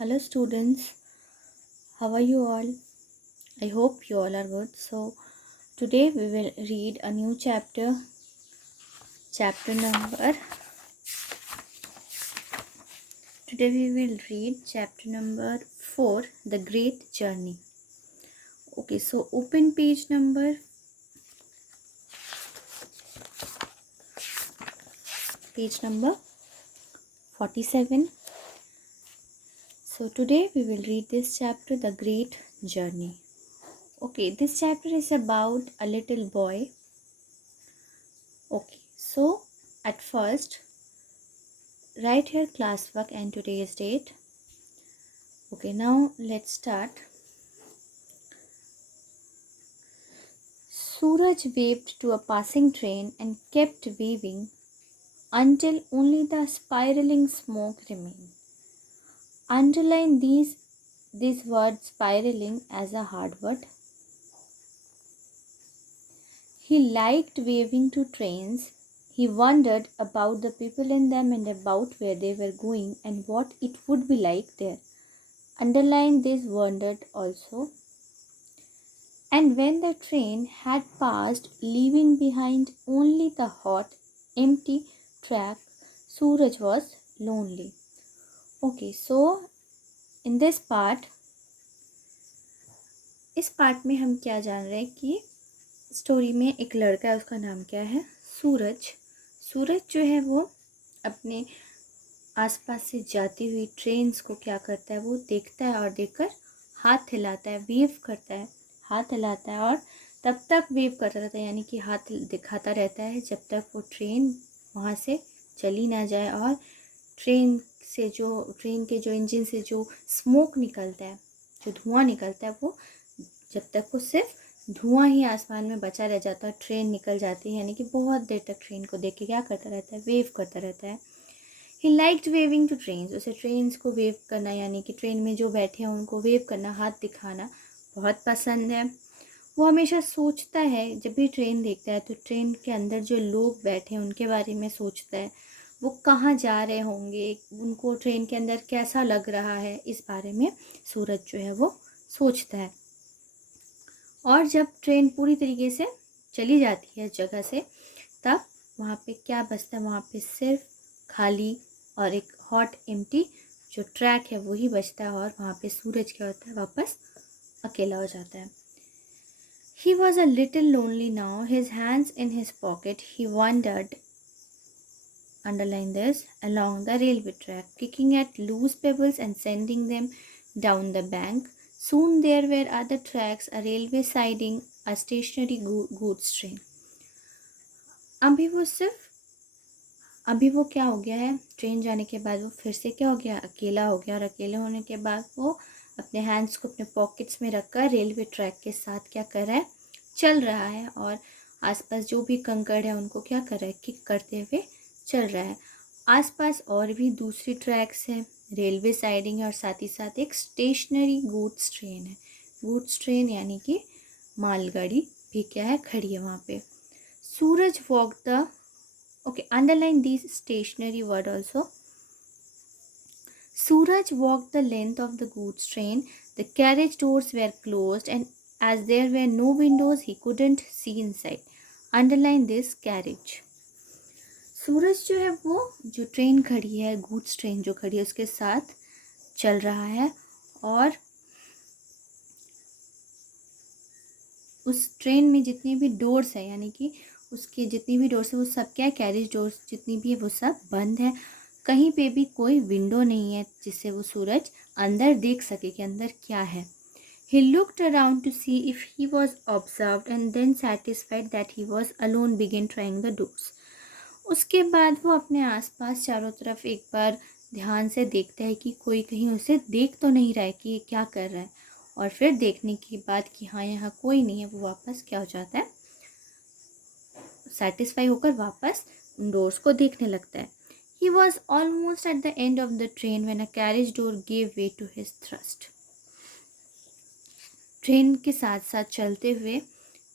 Hello students, how are you all? I hope you all are good. So today we will read a new chapter number. Today we will read chapter number 4, The Great Journey. Okay, so open page number 47. So today we will read this chapter, The Great Journey. Okay, this chapter is about a little boy. Okay, so at first write here classwork and today's date. Okay, now let's start. Suraj waved to a passing train and kept waving until only the spiraling smoke remained. Underline this word spiraling as a hard word. He liked waving to trains. He wondered about the people in them and about where they were going and what it would be like there. Underline this wondered also. And when the train had passed, leaving behind only the hot, empty track, Suraj was lonely. Okay, so in this part, इस part में हम क्या जान रहे हैं कि story में एक लड़का है, उसका नाम क्या है? सूरज। सूरज जो है वो अपने आसपास से जाती हुई ट्रेन्स को क्या करता है, वो देखता है और देखकर हाथ हिलाता है, वेव करता है, हाथ हिलाता है और तब तक वेव करता रहता है, यानी कि हाथ दिखाता रहता है जब तक वो ट्रेन वहाँ से चली ना जाए और ट्रेन के जो इंजन से जो स्मोक निकलता है, जो धुआं निकलता है, वो जब तक वो सिर्फ धुआं ही आसमान में बचा रह जाता है, ट्रेन निकल जाती है, यानी कि बहुत देर तक ट्रेन को देख के क्या करता रहता है, वेव करता रहता है। He liked waving to trains, उसे ट्रेन्स को वेव करना, यानी कि ट्रेन में जो बैठे हैं उनको वेव करना, हाथ दिखाना बहुत पसंद है। वो हमेशा सोचता है, जब भी ट्रेन देखता है तो ट्रेन के अंदर जो लोग बैठे हैं उनके बारे में सोचता है, वो कहाँ जा रहे होंगे, उनको ट्रेन के अंदर कैसा लग रहा है, इस बारे में सूरज जो है वो सोचता है। और जब ट्रेन पूरी तरीके से चली जाती है जगह से, तब वहाँ पे क्या बचता है, वहाँ पे सिर्फ खाली और एक हॉट एम्प्टी जो ट्रैक है वही बचता है और वहाँ पे सूरज क्या होता है, वापस अकेला हो जाता है। He was a little lonely now, his hands in his pocket. He wandered, underline this, along the railway track, kicking at loose pebbles and sending them down the bank. Soon there were other tracks, a railway siding, a stationary goods train. अभी वो क्या हो गया है, train जाने के बाद वो फिर से क्या हो गया, अकेला हो गया, और अकेले होने के बाद वो अपने हैंड्स को अपने पॉकेट्स में रखकर रेलवे ट्रैक के साथ क्या कर रहा है, चल रहा है, और आसपास जो भी कंकड़ है उनको क्या कर रहा है, किक करते हुए चल रहा है। आसपास और भी दूसरी ट्रैक्स हैं, रेलवे साइडिंग है, और साथ ही साथ एक स्टेशनरी गुड्स ट्रेन है। गुड्स ट्रेन यानी कि मालगाड़ी भी क्या है, खड़ी है वहाँ पे। Suraj walk the, okay, underline these stationary word also. Suraj walked the length of the goods train. The carriage doors were closed and as there were no windows, he couldn't see inside. Underline this carriage. सूरज जो है वो, जो train खड़ी है, goods train जो खड़ी है, उसके साथ चल रहा है और उस ट्रेन में जितनी भी डोर्स है, यानी कि उसके जितनी भी डोर्स है वो सब क्या है, कैरेज डोर्स जितनी भी है वो सब बंद है। कहीं पे भी कोई विंडो नहीं है जिससे वो सूरज अंदर देख सके कि अंदर क्या है। He looked around to see if he was observed and then satisfied that he was alone began trying the doors. उसके बाद वो अपने आसपास चारों तरफ एक बार ध्यान से देखता है कि कोई कहीं उसे देख तो नहीं रहा है कि ये क्या कर रहा है, और फिर देखने की बाद कि हाँ यहाँ कोई नहीं है, वो वापस क्या हो जाता है, सेटिस्फाई होकर वापस उन डोर्स को देखने लगता है। He was almost at the end of the train when a carriage door gave way to his thrust. Train के साथ साथ चलते हुए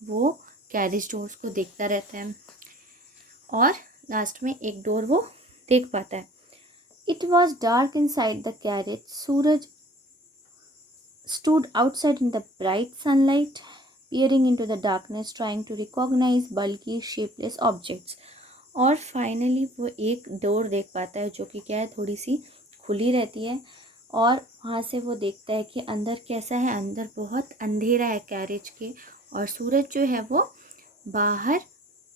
वो कैरेज डोर्स को देखता रहता है और लास्ट में एक डोर वो देख पाता है। It was dark inside the carriage. Suraj stood outside in the bright sunlight, peering into the darkness, trying to recognize bulky, shapeless objects. और फाइनली वो एक डोर देख पाता है जो कि क्या है, थोड़ी सी खुली रहती है, और वहाँ से वो देखता है कि अंदर कैसा है। अंदर बहुत अंधेरा है कैरेज के, और सूरज जो है वो बाहर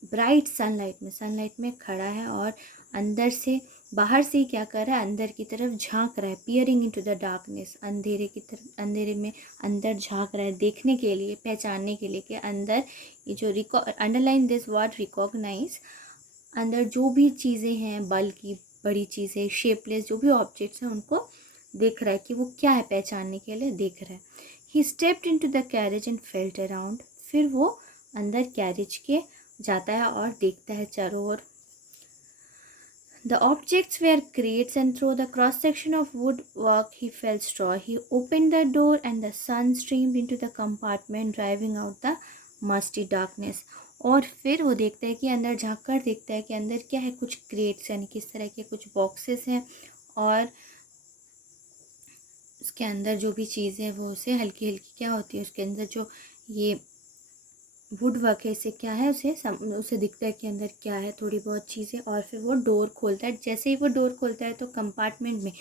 ब्राइट सनलाइट में खड़ा है, और अंदर से बाहर से ही क्या कर रहा है, अंदर की तरफ झांक रहा है, पियरिंग इनटू द डार्कनेस, अंधेरे की तरफ, अंधेरे में अंदर झांक रहा है, देखने के लिए, पहचानने के लिए कि अंदर ये जो अंडरलाइन दिस वर्ड रिकॉग्नाइज, अंदर जो भी चीज़ें हैं, बल्कि बड़ी चीज़ें, शेपलेस जो भी ऑब्जेक्ट्स हैं, उनको देख रहा है कि वो क्या है, पहचानने के लिए देख रहा है। ही stepped into the carriage and felt around, फिर वो अंदर कैरेज के जाता है और देखता है चारों ओर। The objects were crates, and through the cross section of woodwork he felt straw. He opened the door and the sun streamed into the compartment, driving out the musty darkness. और फिर वो देखता है कि अंदर झाँक कर देखता है कि अंदर क्या है, कुछ क्रेट्स यानी किस तरह के कुछ बॉक्सेस हैं, और उसके अंदर जो भी चीज़ें हैं वो उसे हल्की हल्की क्या होती है, उसके अंदर जो ये वुड वर्क है, इससे क्या है, उसे दिखता है कि अंदर क्या है, थोड़ी बहुत चीज़ें। और फिर वो डोर खोलता है। जैसे ही वो डोर खोलता है तो कंपार्टमेंट में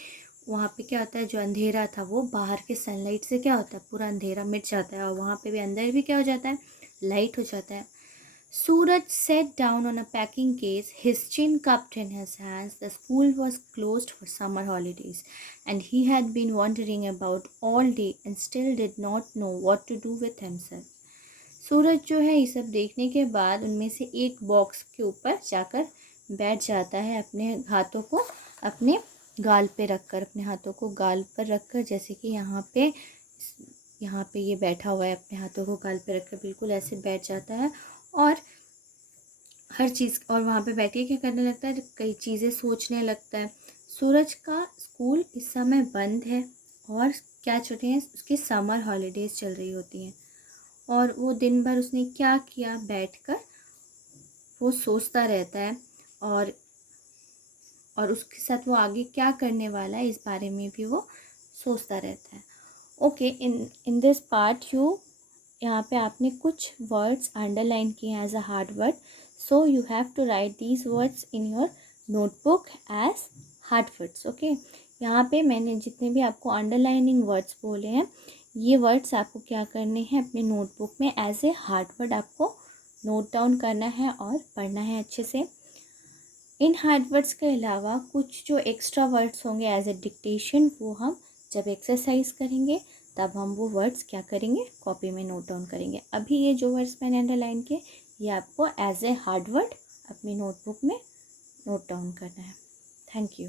वहाँ पे क्या होता है, जो अंधेरा था वो बाहर के सनलाइट से क्या होता है, पूरा अंधेरा मिट जाता है, और वहाँ पे भी अंदर भी क्या हो जाता है, लाइट हो जाता है। Suraj sat down on a packing case, his chin cupped in his hands. The school was closed for summer holidays, and he had been wandering about all day and still did not know what to do with himself. सूरज जो है ये सब देखने के बाद उनमें से एक बॉक्स के ऊपर जाकर बैठ जाता है, अपने हाथों को अपने गाल पे रखकर, अपने हाथों को गाल पर रखकर, जैसे कि यहाँ पे ये बैठा हुआ है, अपने हाथों को गाल पे रखकर बिल्कुल ऐसे बैठ जाता है, और हर चीज़, और वहाँ पे बैठ के क्या करने लगता है, कई चीज़ें सोचने लगता है। सूरज का स्कूल इस समय बंद है, और क्या चल रही है, उसकी समर हॉलीडेज़ चल रही होती हैं, और वो दिन भर उसने क्या किया, बैठकर वो सोचता रहता है, और उसके साथ वो आगे क्या करने वाला है इस बारे में भी वो सोचता रहता है। ओके, इन दिस पार्ट यहाँ पे आपने कुछ वर्ड्स अंडरलाइन किए as a hard word, so you have to write these words in your notebook as hard words. Okay, यहाँ पे मैंने जितने भी आपको अंडरलाइनिंग वर्ड्स बोले हैं, ये वर्ड्स आपको क्या करने हैं, अपने नोटबुक में एज ए हार्ड वर्ड आपको नोट डाउन करना है और पढ़ना है अच्छे से। इन हार्ड वर्ड्स के अलावा कुछ जो एक्स्ट्रा वर्ड्स होंगे एज ए डिक्टेशन, वो हम जब एक्सरसाइज करेंगे तब हम वो वर्ड्स क्या करेंगे, कॉपी में नोट डाउन करेंगे। अभी ये जो वर्ड्स मैंने अंडरलाइन किए, ये आपको एज ए हार्ड वर्ड अपनी नोटबुक में नोट डाउन करना है। Thank you.